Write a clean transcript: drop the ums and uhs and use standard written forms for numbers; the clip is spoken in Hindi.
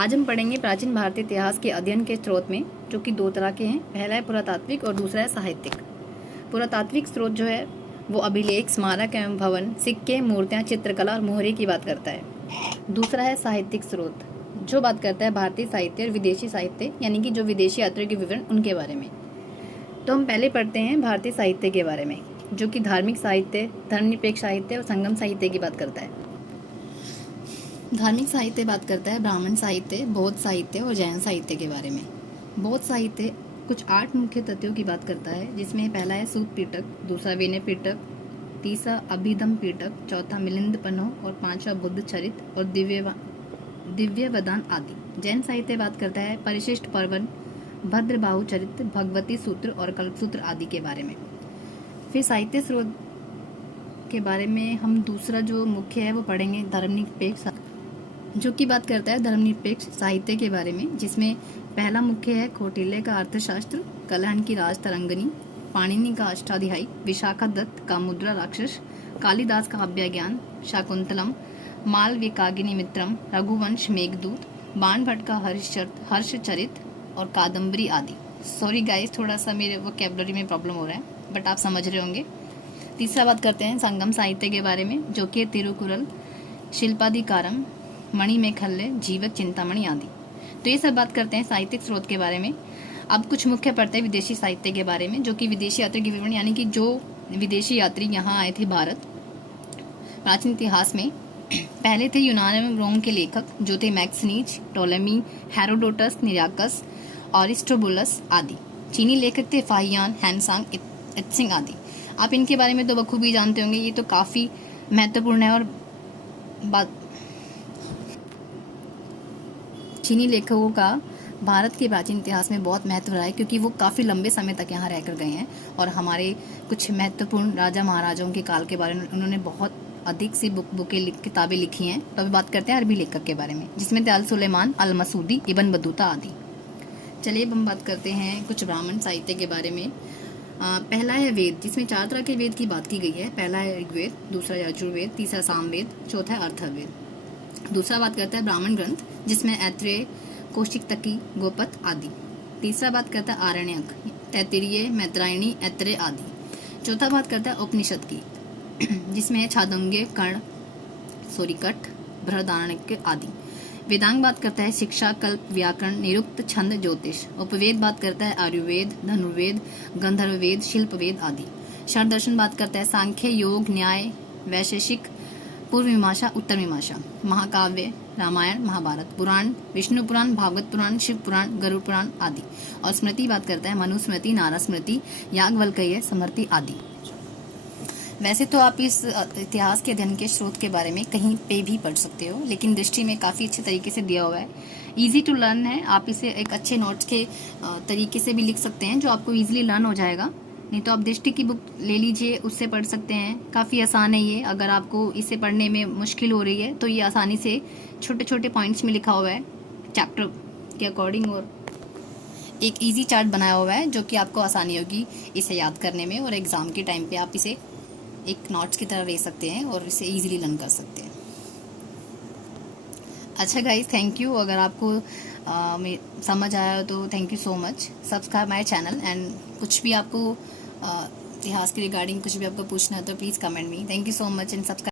आज हम पढ़ेंगे प्राचीन भारतीय इतिहास के अध्ययन के स्रोत में, जो कि दो तरह के हैं। पहला है पुरातात्विक और दूसरा है साहित्यिक। पुरातात्विक स्रोत जो है वो अभिलेख, स्मारक एवं भवन, सिक्के, मूर्तियाँ, चित्रकला और मोहरे की बात करता है। दूसरा है साहित्यिक स्रोत, जो बात करता है भारतीय साहित्य और विदेशी साहित्य, यानी कि जो विदेशी यात्रियों के विवरण उनके बारे में। तो हम पहले पढ़ते हैं भारतीय साहित्य के बारे में, जो कि धार्मिक साहित्य, धर्मनिरपेक्ष साहित्य और संगम साहित्य की बात करता है। धार्मिक साहित्य बात करता है ब्राह्मण साहित्य, बौद्ध साहित्य और जैन साहित्य के बारे में। बौद्ध साहित्य कुछ 8 मुख्य तथ्यों की बात करता है, जिसमें पहला है सूत पीटक, दूसरा विनय पीटक, तीसरा अभिधम पीटक, चौथा मिलिंद पन्हो और पांचवा बुद्ध चरित और दिव्य वदान आदि। जैन साहित्य बात करता है परिशिष्ट पर्वन, भद्रबाहु चरित्र, भगवती सूत्र और कल्पसूत्र आदि के बारे में। फिर साहित्य स्रोत के बारे में हम दूसरा जो मुख्य है वो पढ़ेंगे धर्मनिरपेक्ष, जो कि बात करता है धर्मनिरपेक्ष साहित्य के बारे में, जिसमें पहला मुख्य है कौटिल्य का अर्थशास्त्र, कलहन की राज तरंगिणी, पाणिनि का अष्टाध्यायी, विशाखा दत्त का मुद्रा राक्षस, कालिदास का काव्य ज्ञान, शाकुंतलम, मालविकाग्नि मित्रम, रघुवंश, मेघदूत, बाण भट्ट का हर्षचरित और कादम्बरी आदि। सॉरी गाइस, थोड़ा सा मेरे वोकैबुलरी में प्रॉब्लम हो रहा है, बट आप समझ रहे होंगे। तीसरा बात करते हैं संगम साहित्य के बारे में, जो कि तिरुकुरल, शिल्पाधिकारम, मणिमेखल्य, जीवक चिंतामणि आदि। तो ये सब बात करते हैं साहित्यिक स्रोत के बारे में। अब कुछ मुख्य पढ़ते हैं विदेशी साहित्य के बारे में, जो कि विदेशी यात्री के विवरण, यानी कि जो विदेशी यात्री यहाँ आए थे भारत प्राचीन इतिहास में। पहले थे यूनान एवं रोम के लेखक, जो थे मैक्सनीज, टोलेमी, हेरोडोटस, निराकस, अरिस्टोबुलस आदि। चीनी लेखक थे फाहियान, हैनसांग, इत्सिंग आदि। आप इनके बारे में तो बखूबी जानते होंगे, ये तो काफ़ी महत्वपूर्ण है। और चीनी लेखकों का भारत के प्राचीन इतिहास में बहुत महत्व रहा है, क्योंकि वो काफ़ी लंबे समय तक यहाँ रहकर गए हैं और हमारे कुछ महत्वपूर्ण राजा महाराजाओं के काल के बारे में उन्होंने बहुत अधिक सी किताबें लिखी हैं। तो अभी बात करते हैं अरबी लेखक के बारे में, जिसमें थे अल सुलेमान, अल मसूदी, इब्न बतूता आदि। चलिए अब हम बात करते हैं कुछ ब्राह्मण साहित्य के बारे में। पहला है वेद, जिसमें 4 तरह के वेद की बात की गई है। पहला है ऋग्वेद, दूसरा यजुर्वेद, तीसरा सामवेद, चौथा है अथर्ववेद। दूसरा बात करता है ब्राह्मण ग्रंथ, जिसमें ऐत्रेय, कौशिकतकी, गोपथ आदि। तीसरा बात करता है आरण्यक, तैत्तिरीय, मैत्रायणी, ऐत्रेय आदि। चौथा बात करता है उपनिषद की, जिसमें छांदोग्य, कर्ण, सोरिकट, बृहदारण्यक आदि। वेदांग बात करता है शिक्षा, कल्प, व्याकरण, निरुक्त, छंद, ज्योतिष। उपवेद बात करता है आयुर्वेद, धनुर्वेद, गंधर्ववेद, शिल्पवेद आदि। शर दर्शन बात करता है सांख्य, योग, न्याय, वैशेषिक, पूर्व मीमांसा, उत्तर मीमांसा। महाकाव्य रामायण, महाभारत। पुराण विष्णु पुराण, भागवत पुराण, शिव पुराण, गरुड़ पुराण आदि। और स्मृति बात करता है मनुस्मृति, नारद स्मृति, याज्ञवल्क्य स्मृति आदि। वैसे तो आप इस इतिहास के अध्ययन के स्रोत के बारे में कहीं पे भी पढ़ सकते हो, लेकिन दृष्टि में काफ़ी अच्छे तरीके से दिया हुआ है। इजी टू लर्न है, आप इसे एक अच्छे नोट्स के तरीके से भी लिख सकते हैं, जो आपको इजीली लर्न हो जाएगा। नहीं तो आप दृष्टि की बुक ले लीजिए, उससे पढ़ सकते हैं। काफ़ी आसान है ये। अगर आपको इसे पढ़ने में मुश्किल हो रही है तो ये आसानी से छोटे छोटे पॉइंट्स में लिखा हुआ है चैप्टर के अकॉर्डिंग, और एक इजी चार्ट बनाया हुआ है, जो कि आपको आसानी होगी इसे याद करने में। और एग्ज़ाम के टाइम पे आप इसे एक नोट्स की तरह ले सकते हैं और इसे इजीली लर्न कर सकते हैं। अच्छा गाइस, थैंक यू। अगर आपको समझ आया तो thank you so much. Subscribe my channel, and कुछ भी आपको इतिहास के रिगार्डिंग कुछ भी आपको पूछना है तो please comment me. Thank you so much and subscribe.